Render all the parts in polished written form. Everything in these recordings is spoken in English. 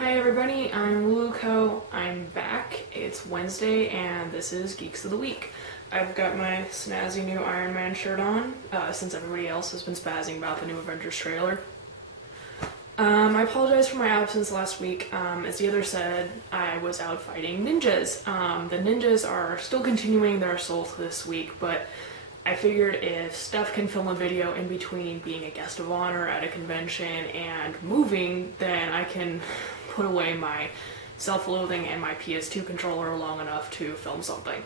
Hi everybody, I'm Luluco. I'm back. It's Wednesday and this is Geeks of the Week. I've got my snazzy new Iron Man shirt on, since everybody else has been spazzing about the new Avengers trailer. I apologize for my absence last week. As the other said, I was out fighting ninjas. The ninjas are still continuing their assault this week, but I figured if Steph can film a video in between being a guest of honor at a convention and moving, then I can put away my self-loathing and my PS2 controller long enough to film something.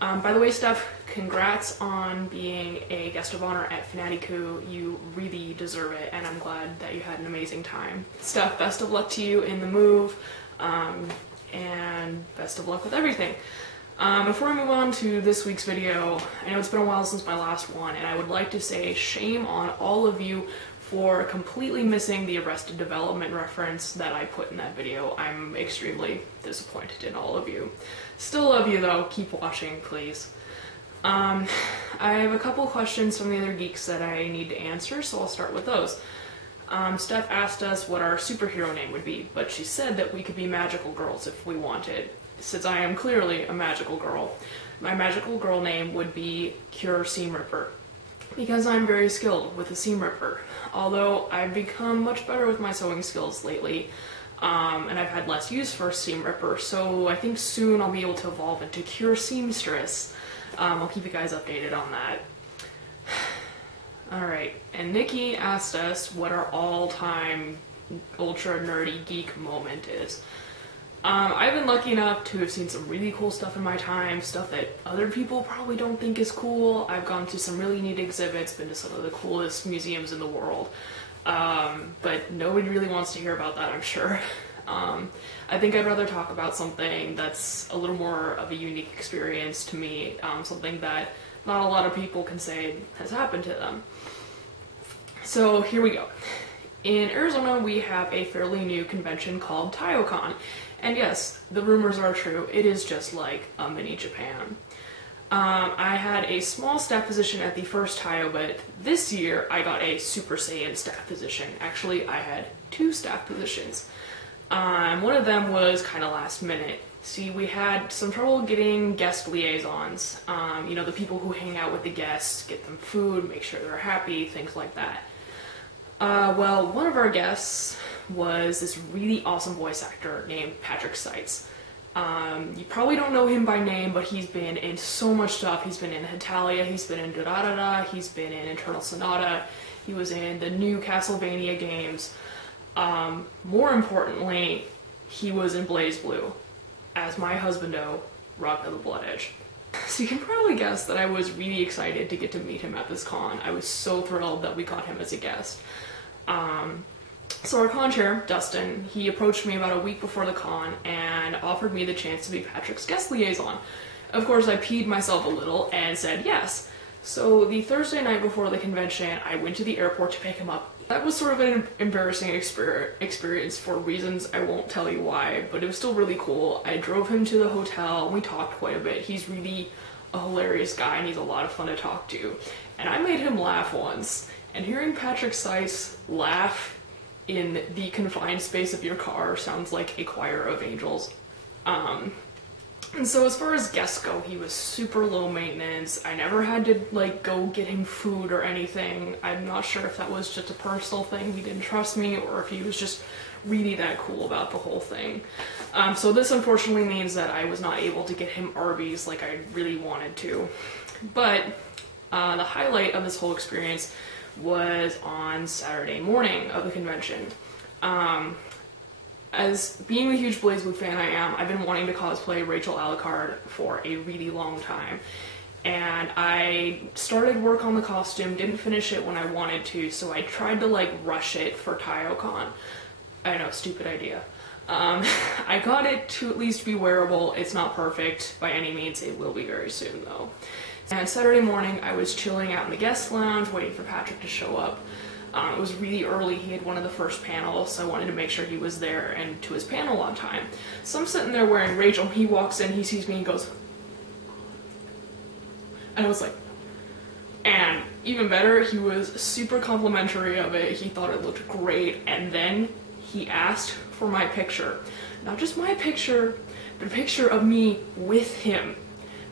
By the way, Steph, congrats on being a guest of honor at Fanaticu. You really deserve it, and I'm glad that you had an amazing time. Steph, best of luck to you in the move, and best of luck with everything. Before I move on to this week's video, I know it's been a while since my last one, and I would like to say shame on all of you for completely missing the Arrested Development reference that I put in that video. I'm extremely disappointed in all of you. Still love you though, keep watching please. I have a couple questions from the other geeks that I need to answer, so I'll start with those. Steph asked us what our superhero name would be, but she said that we could be magical girls if we wanted. Since I am clearly a magical girl, my magical girl name would be Cure Seam Ripper, because I'm very skilled with the seam ripper. Although I've become much better with my sewing skills lately, and I've had less use for seam ripper, so I think soon I'll be able to evolve into Cure Seamstress. I'll keep you guys updated on that. Alright, and Nikki asked us what our all-time ultra nerdy geek moment is. I've been lucky enough to have seen some really cool stuff in my time, stuff that other people probably don't think is cool. I've gone to some really neat exhibits, been to some of the coolest museums in the world, but nobody really wants to hear about that, I'm sure. I think I'd rather talk about something that's a little more of a unique experience to me, something that not a lot of people can say has happened to them. So here we go. In Arizona, we have a fairly new convention called TaioCon. And yes, the rumors are true. It is just like a mini Japan. I had a small staff position at the first Taio, but this year I got a Super Saiyan staff position. Actually, I had 2 staff positions. One of them was kind of last minute. See, we had some trouble getting guest liaisons. You know, the people who hang out with the guests, get them food, make sure they're happy, things like that. Well, one of our guests was this really awesome voice actor named Patrick Seitz. You probably don't know him by name, but he's been in so much stuff. He's been in Hetalia, he's been in Durarara, he's been in Eternal Sonata, he was in the new Castlevania games. More importantly, he was in Blaze Blue as my husbando, Ragnar the Blood Edge. So you can probably guess that I was really excited to get to meet him at this con. I was so thrilled that we got him as a guest. So our con chair, Dustin, he approached me about a week before the con and offered me the chance to be Patrick's guest liaison. Of course, I peed myself a little and said yes. So the Thursday night before the convention, I went to the airport to pick him up. That was sort of an embarrassing experience for reasons I won't tell you why, but it was still really cool. I drove him to the hotel, and we talked quite a bit. He's really a hilarious guy, and he's a lot of fun to talk to. And I made him laugh once, and hearing Patrick Seitz laugh in the confined space of your car sounds like a choir of angels. And so as far as guests go, he was super low maintenance. I never had to like go get him food or anything. I'm not sure if that was just a personal thing, he didn't trust me, or if he was just really that cool about the whole thing. So this unfortunately means that I was not able to get him Arby's like I really wanted to. But the highlight of this whole experience was on Saturday morning of the convention. As being the huge Blaze Blue fan I am, I've been wanting to cosplay Rachel Alucard for a really long time. And I started work on the costume, didn't finish it when I wanted to, so I tried to like rush it for TaioCon. I know, stupid idea. I got it to at least be wearable. It's not perfect by any means, it will be very soon though. And Saturday morning I was chilling out in the guest lounge waiting for Patrick to show up. It was really early, he had one of the first panels, so I wanted to make sure he was there and to his panel on time. So I'm sitting there wearing Rachel, he walks in, he sees me and goes, and I was like, and even better, he was super complimentary of it, he thought it looked great, and then he asked for my picture. Not just my picture, but a picture of me with him.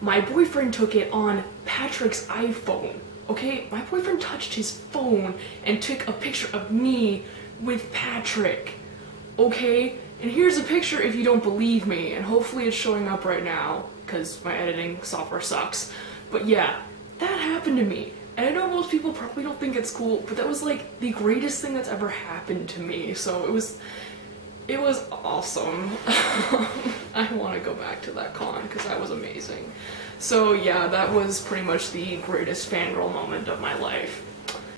My boyfriend took it on Patrick's iPhone, okay? My boyfriend touched his phone and took a picture of me with Patrick, okay? And here's a picture if you don't believe me, and hopefully it's showing up right now, because my editing software sucks. But yeah, that happened to me. And I know most people probably don't think it's cool, but that was like the greatest thing that's ever happened to me, so it was awesome. I want to go back to that con because that was amazing. So yeah, that was pretty much the greatest fangirl moment of my life.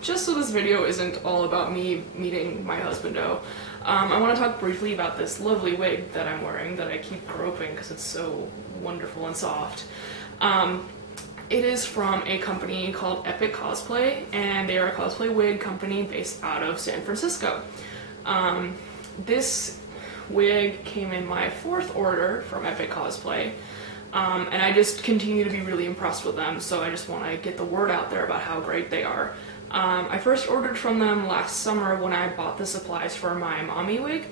Just so this video isn't all about me meeting my husbando, I want to talk briefly about this lovely wig that I'm wearing that I keep groping because it's so wonderful and soft. It is from a company called Epic Cosplay, and they are a cosplay wig company based out of San Francisco. This wig came in my 4th order from Epic Cosplay, and I just continue to be really impressed with them, so I just want to get the word out there about how great they are. I first ordered from them last summer when I bought the supplies for my mommy wig,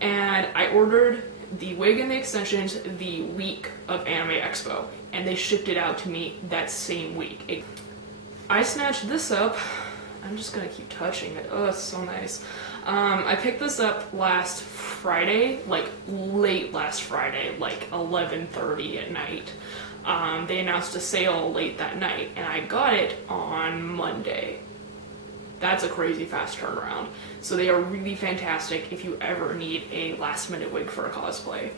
and I ordered the wig and the extensions the week of Anime Expo, and they shipped it out to me that same week. I snatched this up. I'm just gonna keep touching it. Oh, it's so nice. I picked this up last Friday, like late last Friday, like 11:30 at night. They announced a sale late that night, and I got it on Monday. That's a crazy fast turnaround. So they are really fantastic if you ever need a last minute wig for a cosplay.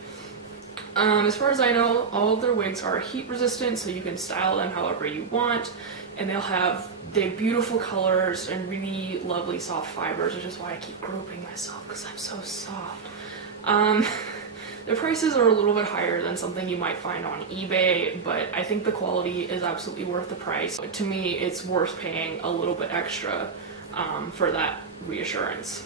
As far as I know, all of their wigs are heat resistant, so you can style them however you want, and they have beautiful colors and really lovely soft fibers, which is why I keep groping myself because I'm so soft. The prices are a little bit higher than something you might find on eBay, but I think the quality is absolutely worth the price. To me, it's worth paying a little bit extra for that reassurance.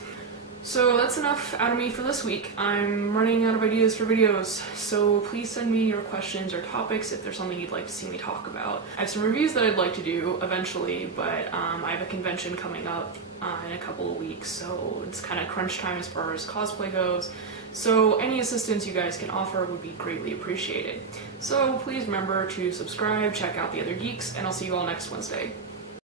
So that's enough out of me for this week. I'm running out of ideas for videos, so please send me your questions or topics if there's something you'd like to see me talk about. I have some reviews that I'd like to do eventually, but I have a convention coming up in a couple of weeks, so it's kind of crunch time as far as cosplay goes. So any assistance you guys can offer would be greatly appreciated. So please remember to subscribe, check out the other geeks, and I'll see you all next Wednesday.